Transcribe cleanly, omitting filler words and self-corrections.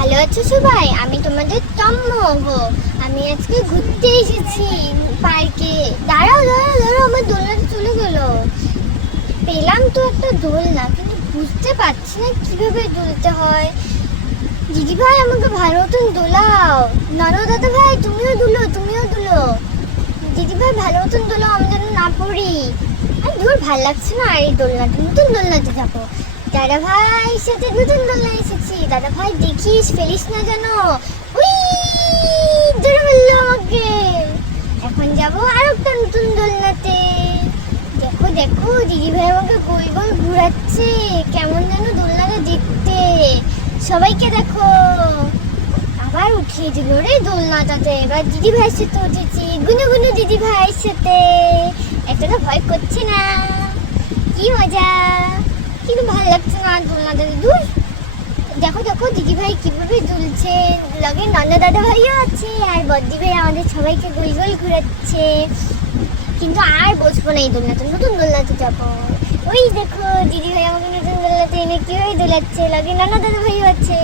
ভালো আছো সবাই? আমি তোমাদের তম্ম। আমি আজকে ঘুরতে এসেছি পার্কে। দাঁড়াও দাঁড়াও দাঁড়াও, আমার দোলনাটা চলে গেল। পেলাম তো একটা দোলনা, কিন্তু বুঝতে পারছি না কিভাবে দুলতে হয়। দিদি ভাই, আমাকে ভালো মতন দোলাও। নানো দাদা ভাই, তুমিও দুলো তুমিও দুলো। দিদি ভাই, ভালো মতন দোলাও, আমি যেন না পড়ি। আর দূর, ভাল লাগছে না। আর এই দোলনাটা, নতুন দোলনাতে যাবো। দাদা ভাই সাথে নতুন দোলনা এসেছি। দাদা ভাই, দেখিস, ফেলিস না যেন। উই, ধরে ফেললো আমাকে। এখন যাবো আর একটা নতুন দোলনাতে। দেখো দেখো, দিদি ভাই আমাকে গোল গোল ঘুরাচ্ছে। কেমন যেন দোলনাটা দেখতে। সবাইকে দেখো। আবার উঠিয়ে দিল রে দোলনাটাতে। এবার দিদি ভাইয়ের সাথে উঠেছি, গুনু গুনু দিদি ভাইয়ের সাথে। একটা তো ভয় করছে না। কি মজা, কিন্তু ভালো লাগছে না দোলনাটাতে। দূর, দেখো দেখো দিদি ভাই কিভাবে দুলছে। লগে নানা দাদা ভাইও আছে, আর বদ্দি ভাই আমাদের সবাইকে গোল গোল ঘুরাচ্ছে। কিন্তু আর বসবো না এই দোলনাতে, নতুন দোলনাতে যাবো। ওই দেখো, দিদি ভাই আমাকে নতুন দোলনাতে এনে কিভাবে দোলাচ্ছে। লগে নানা দাদা ভাইও আছে।